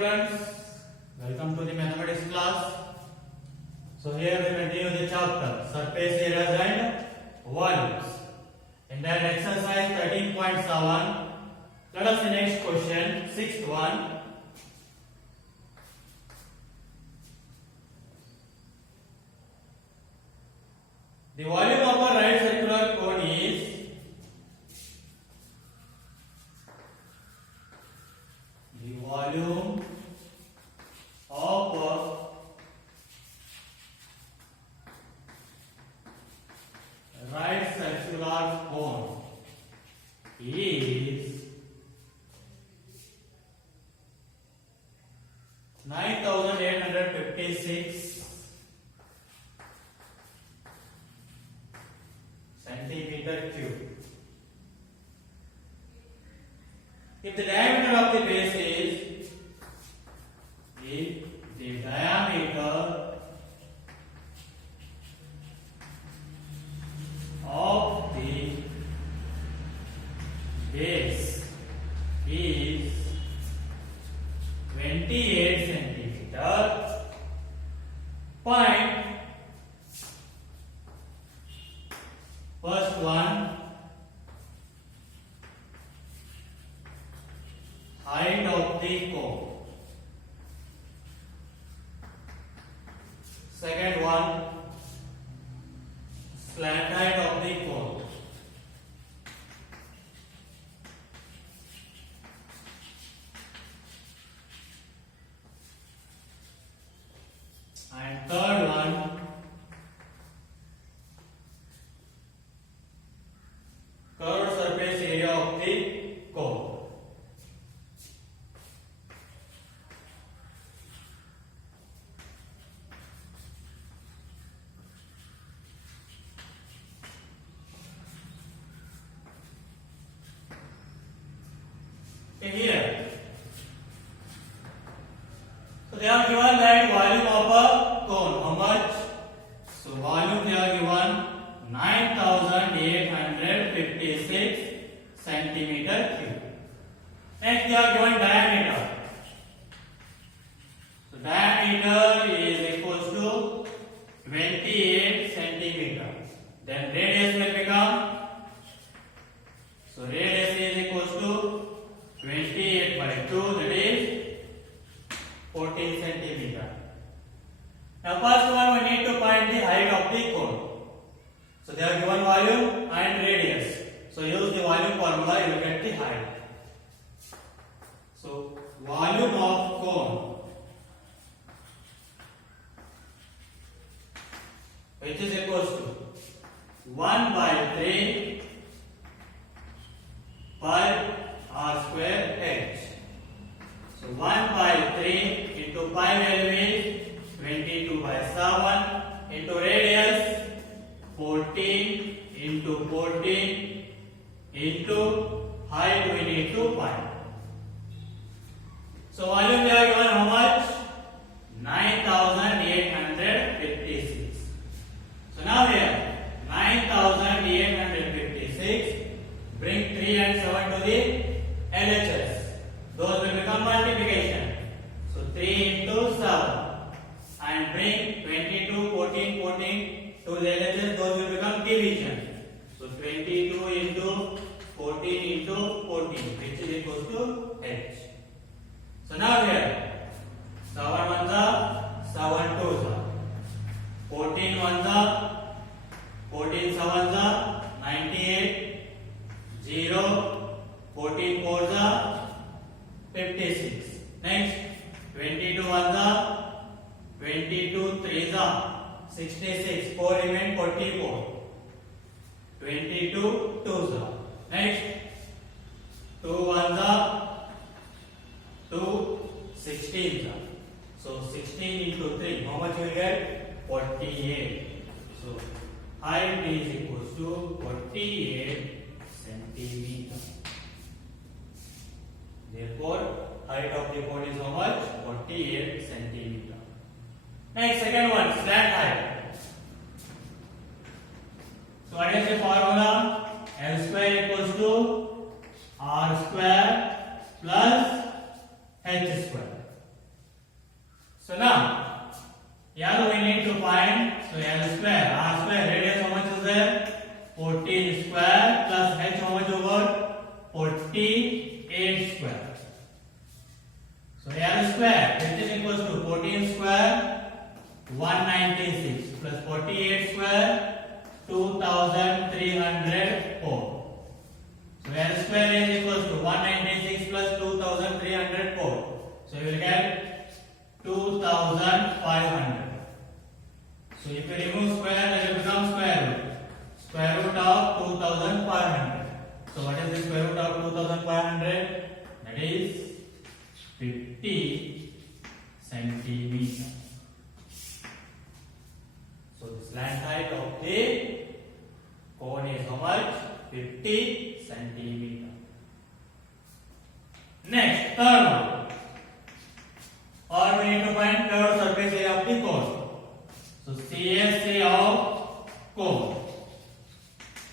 students, welcome to the mathematics class. So here we continue the chapter surface areas and volumes. In that exercise 13.7, let us see next question, sixth one. The volume of a right circular cone is volume of a right circular cone is 9856 centimeter cube. If the diameter of the base is, if the diameter of the base is 28 centimeter, point first one, height of the cone. Second one, slant height of the cone. And third one, curved surface area of the cone. Here, so they are given that volume of a cone. How much? So volume they are given 9856 centimeter cube. Next they are given diameter. So diameter is equals to 28 centimeter. Then radius will become, so radius is equals to 28 by 2, that is 14 centimeter. Now first one we need to find the height of the cone. So they are given volume and radius. So use the volume formula, you will get the height. So volume of cone, which is equals to 1 by 3 pi r square h. So 1 by 3 into pi value is 22 by 7 into radius 14 into 14 into height we need to find. So volume we are given how much? 9856. So now here 9856, bring 3 and 7 to the LHS. Those will become multiplication. So 3 into 7 and bring 22, 14, 14 to the LHS. Those will become division. So 22 into 14 into 14, which is equals to H. So now here 7 ones are 7 twos are 14 ones are 14 sevens are 98 0 14 fours are 56. Next 22 ones are 22 threes are 66. 4 remain 44. 22 twos are. Next 2 ones are 2 16s are. So 16 into 3, how much you will get? 48. So height is equals to 48 centimeter. Therefore, height of the cone is how much? 48 centimeter. Next, second one, slant height. So what is the formula? L square equals to square plus h how much over 48 square. So L square which is equals to 14 square 196 plus 48 square 2304. So L square is equals to 196 plus 2304. So you will get 2500. So if you remove square, then it becomes square root. Square root of 2500. So what is the square root of 2500? That is 50 centimeter. So the slant height of the cone is how much? 50 centimeter. Next, third one. Or we need to find curved surface area of the cone. So CSA of cone,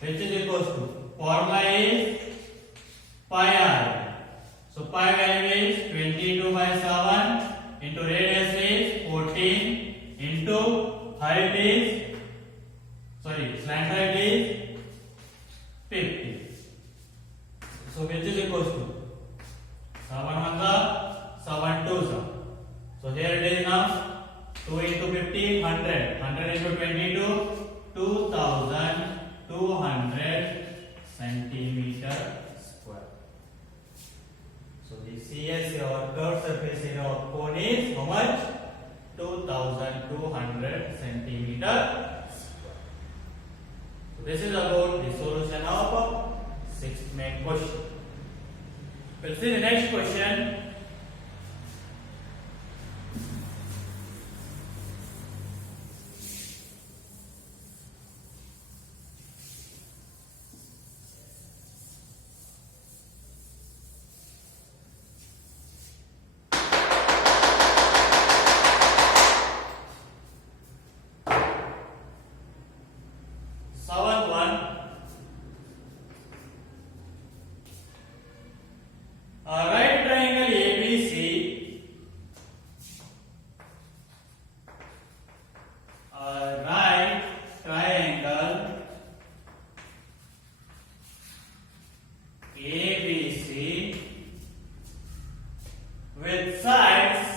which is equals to, formula is pi r. So pi value is 22/7 into radius is 14 into height is slant height is 50. So which is equals to 7 1 7 2. So here it is now 2 into 50 100. 100 into 22 2200 centimeter square. So the CSA or curved surface area of cone is how much? 2200 centimeter square. So this is about the solution of sixth main question. We'll see the next question. Seventh one. A right triangle ABC with sides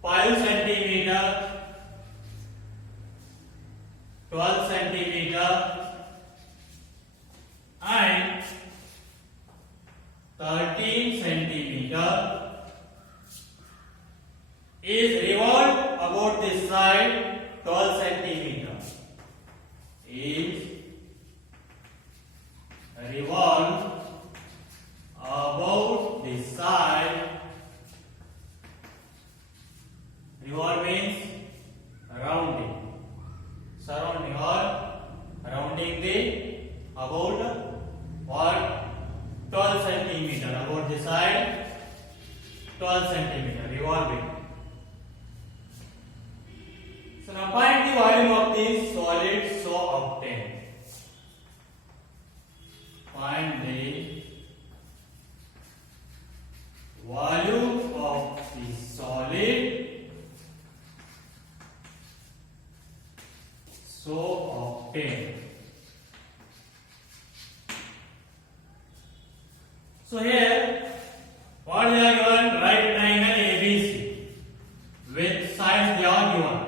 5 centimeter, 12 centimeter and 13 centimeter is revolved about this side 12 centimeter is revolved about this side. Revolve means rounding, surrounding or rounding the about what 12 centimeter about the side 12 centimeter revolving. So now find the volume of the solid so obtained. Find the volume of the solid so obtained. So here what they are given, right triangle ABC with sides they are given.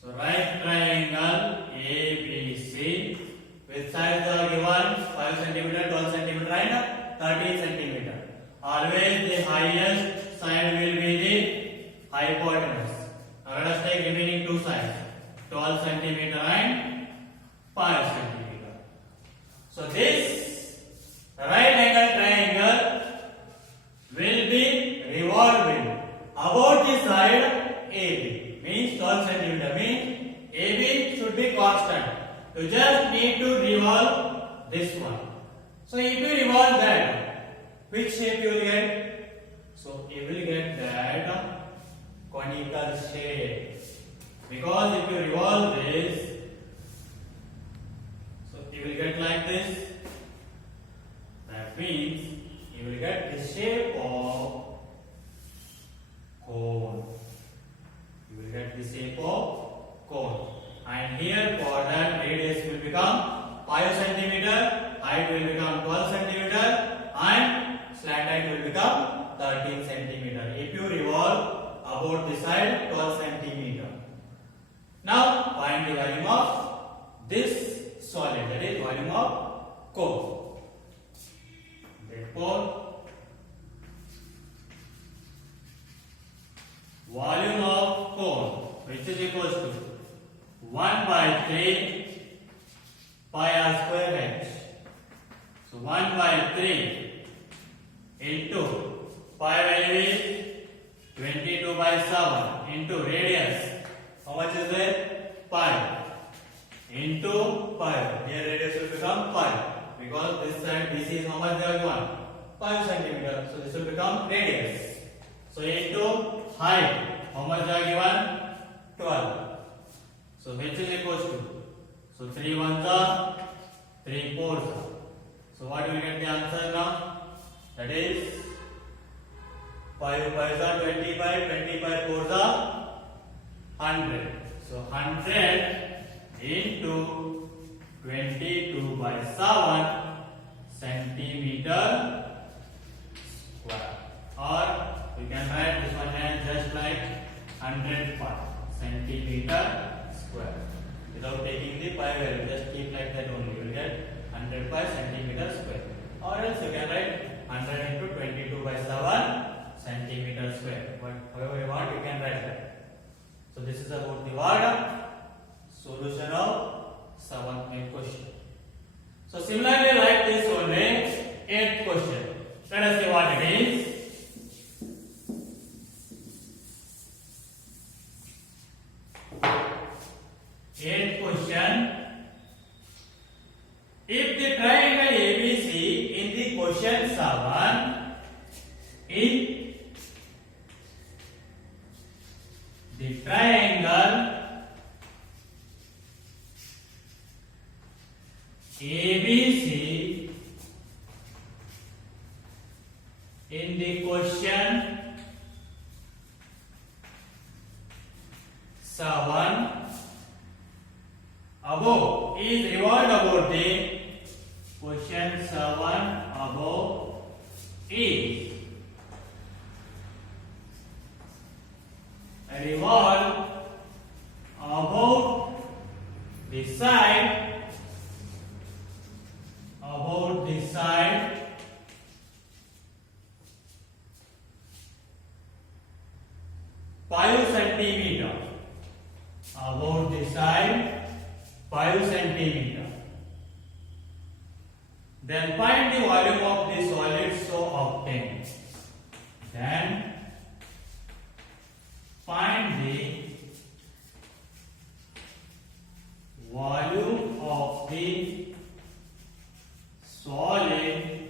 So right triangle ABC with sides they are given 5 centimeter, 12 centimeter and 13 centimeter. Always the highest side will be the hypotenuse. Now let us take remaining two sides 12 centimeter and 5 centimeter. So this right angle triangle will be revolving about the side AB, means 12 centimeter, means AB should be constant. You just need to revolve this one. So if you revolve that, which shape you will get? So you will get that conical shape. Because if you revolve this, radius will become 5 centimeter, height will become 12 centimeter, and slant height will become 13 centimeter. If you revolve about the side 12 centimeter. Now find the volume of this solid, that is volume of cone. Therefore, volume of cone, which is equals to 1 by 3 pi r square h. So 1 by 3 into pi value is 22 by 7 into radius. How much is there? Pi. Into pi. Here radius will become pi. Because this side BC is how much they are given? 5 centimeter. So this will become radius. So into height, how much they are given? 12. So h is equals to, so 3 ones are 3 fours are. So what will get the answer now? That is 5 5s are 25, 25 fours are 100. So 100 into 22 by 7 centimeter square. Or we can write this one as just like 100 pi centimeter square. Without taking the pi value, just keep like that only. You will get 100 pi centimeter square. Or else you can write 100 into 22 by 7 centimeter square. But however you want, you can write that. So this is about the word solution of 7th question. So similarly like this only 8th question. Let us see what it is. 8th question. If the triangle ABC in the question 7 in the triangle ABC in the question 7 above is revolved about the question 7 above is revolve about the side 5 centimeter, about the side 5 centimeter. Then find the volume of the solid so obtained. Then find the volume of the solid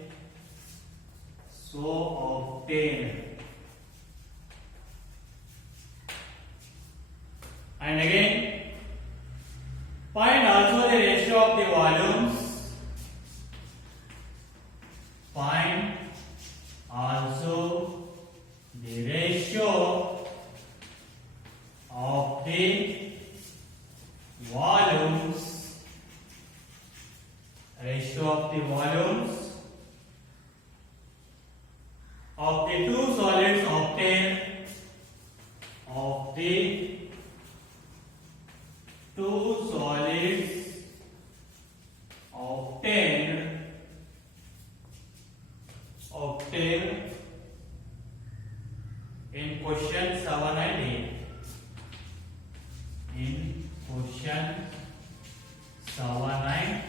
so obtained. And again, find also the ratio of the volumes. Find also the ratio of the volumes. Ratio of the volumes of the two solids obtained. Of the two solids obtained in question 7 and 8. In question 7 and 8.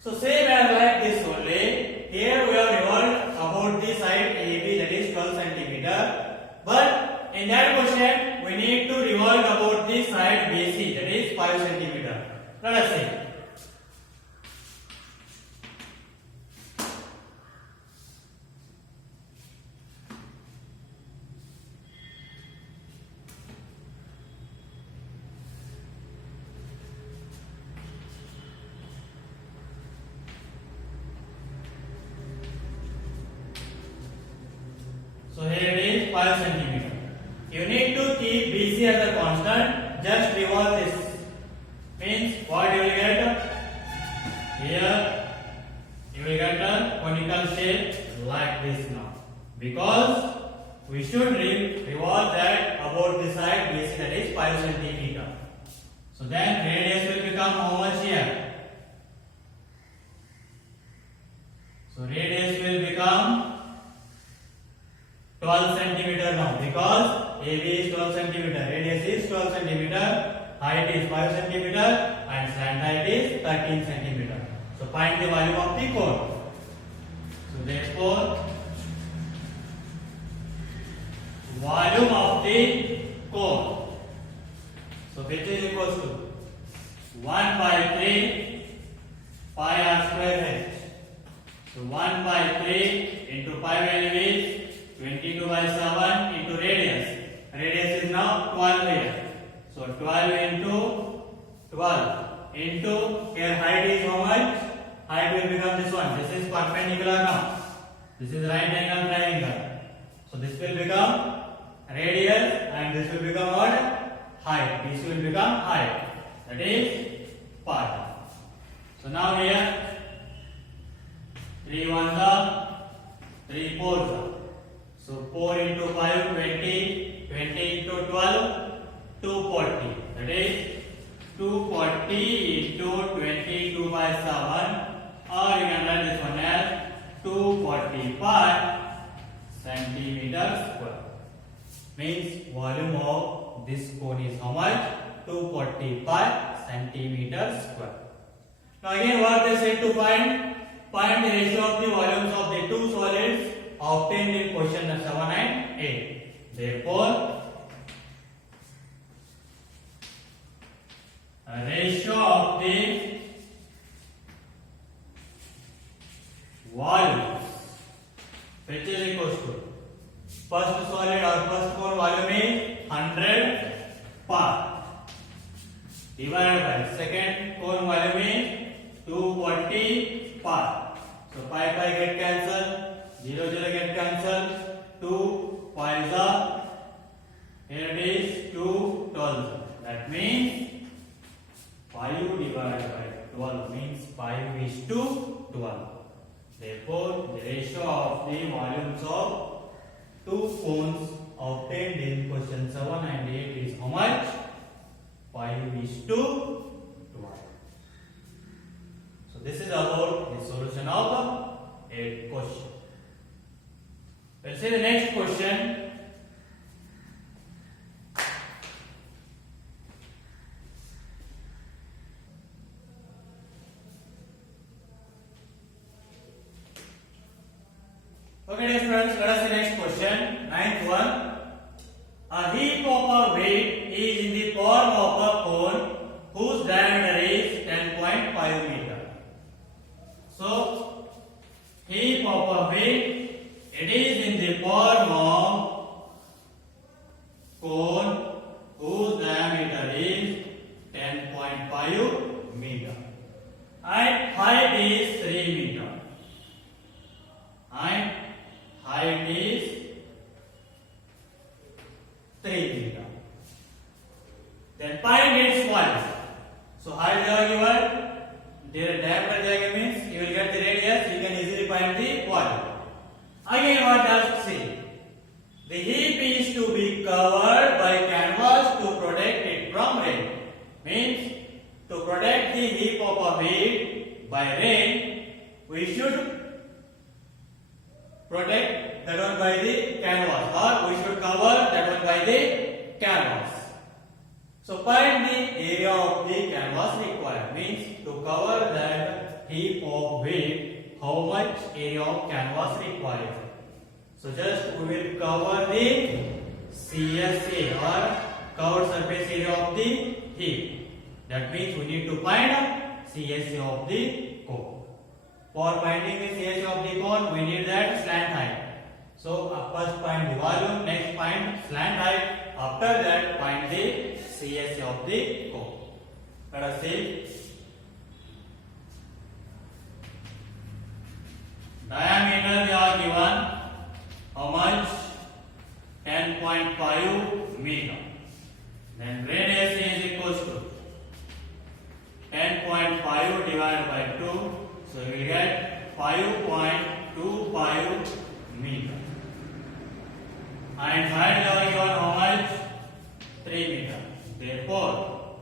So same as like this only. Here we have revolved about the side AB, that is 12 centimeter. But in that question we need to revolve about the side BC, that is 5 centimeter. Let us see. So here it is 5 centimeter. You need to keep BC as a constant. Just revolve this. revolve shape like this now, because we should revolve that about the side BC, that is 5 centimeter. So then radius will become how much here? So radius will become 12 centimeter now, because AB is 12 centimeter, radius is 12 centimeter, height is 5 centimeter, and slant height is 13 centimeter. So find the volume of the cone. So therefore, volume of the cone, so which is equals to 1 by 3 pi r square h. So 1 by 3 into pi value is 22 by 7 into radius. Radius is now 12 here. So 12 into 12 into, here height is how much? Height will become this one. This is perpendicular now. This is right angle triangle. So this will become radius and this will become what? Height. This will become height. That is pi. So now here 3 1 3 4. So 4 into 5 20, 20 into 12 240. That is 240 into 22 by 7, or you can write this one as 245 centimeters square. Means volume of this cone is how much? 245 centimeters square. Now again what they said to find? Find the ratio of the volumes of the two solids obtained in question 7 and 8. Therefore, ratio of the volumes, which is equals to first solid or first cone volume is 100 pi divided by second cone volume is 240 pi. So pi get cancelled, 0 get cancelled, 2 pi here it is 2 12. That means 5 divided by 12 means 5 is to 12. Therefore, the ratio of the volumes of two cones obtained in question 7 and 8 is how much? 5 is to 12. So this is about the solution of a question. Let's see the next question. Okay, dear friends, let us see next question. Ninth one. A heap of a weight is in the form of a cone whose diameter is 10.5 meter. So, heap of a weight, it is in the form of cone whose diameter is 10.5 meter and height is 3 meter. And height is 3 meter. Then find its volume. So height they are given. Their diameter they are given means you will get the radius. You can easily find the volume. Again, what does it say? The heap is to be covered by canvas to protect it from rain. Means to protect the heap of a weight by rain, we should protect that one by the canvas, or we should cover that one by the canvas. So find the area of the canvas required. Means to cover that heap of weight, how much area of canvas required. So just we will cover the CSA or covered surface area of the heap. That means we need to find CSA of the cone. For finding the CSA of the cone, we need that slant height. So first find the volume, next find slant height. After that, find the CSA of the cone. Let us see. Diameter they are given how much? 10.5 meter. Then radius is equals to 10.5 divided by 2. So we will get 5.5 meter. And height level given how much? 3 meter. Therefore,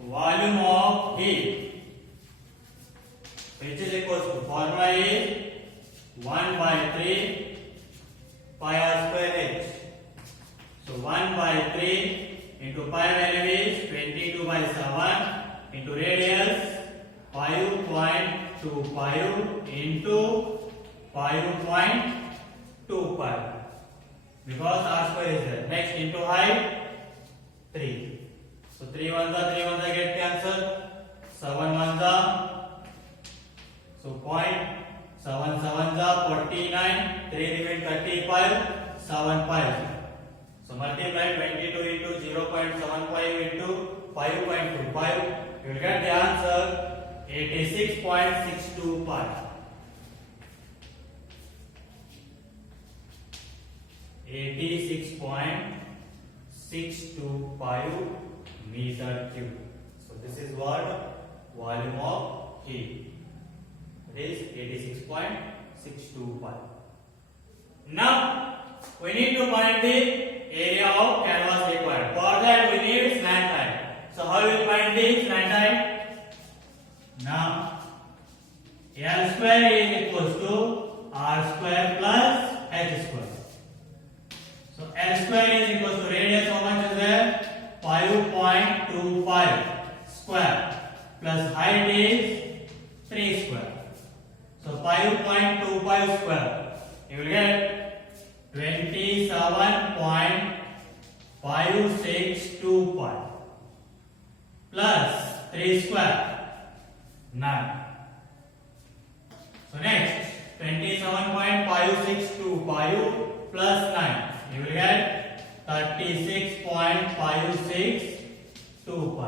volume of heat, which is equals to, formula is 1 by 3 pi r square h. So 1 by 3 into pi value is 22 by 7 into radius 5.25 into 5.25, because r square is there. Next, into height 3. So 3 ones get cancelled. 7 ones are, so 0.7 49. 3 remain 35. 7 5. So multiply 22 into 0.75 into 5.25. You will get the answer 86.625. 86.625 meter cube. So this is what volume of heat. It is 86.625. Now we need to find the area of canvas required. For that we need slant height. So how we will find the slant height? Now L square is equals to R square plus H square. So L square is equals to radius, how much is there? 5.25 square plus height is 3 square. So 5.25 square, you will get 27.5625 plus 3 square, 9. So next, 27.5625 plus 9, you will get 36.5625. So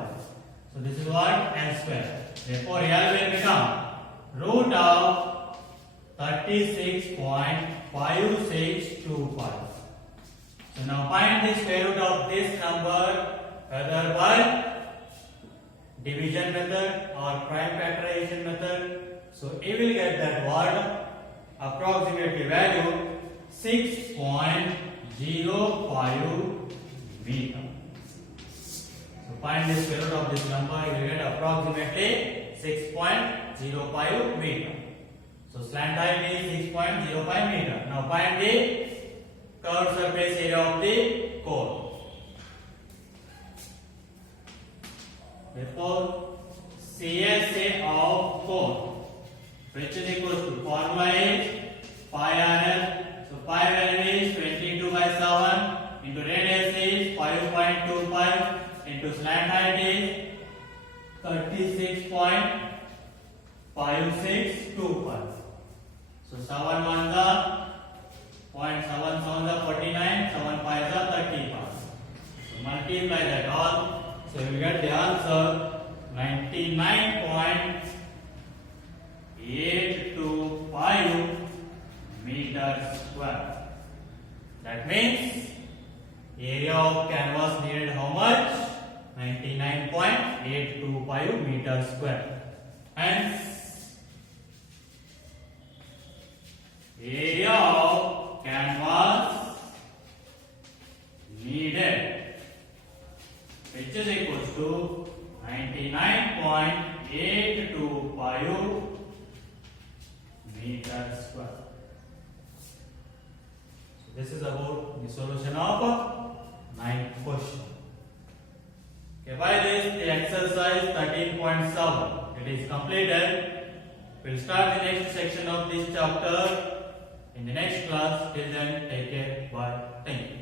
this is what L square. Therefore, L will become root of 36.5625. So now find the square root of this number, whether by division method or prime factorization method. So you will get that what? Approximately value 6.05 meter. So find the square root of this number, you will get approximately 6.05 meter. So slant height is 6.05 meter. Now find the curved surface area of the cone. Therefore, CSA of cone, which is equals to, formula is pi RL. So pi value is 22 by 7 into radius is 5.25 into slant height is 36.5625. So 7 ones are 0.7 7 are 49, 7 5s are 35. So multiply that all. So you will get the answer 99.825 meters square. That means area of canvas needed how much? 99.825 meters square. Hence, area of canvas needed, which is equals to 99.825 meters square. So this is about the solution of 9th question. Okay, by this the exercise 13.7 it is completed. We'll start the next section of this chapter in the next class. Till then, take care. Bye. Thank you.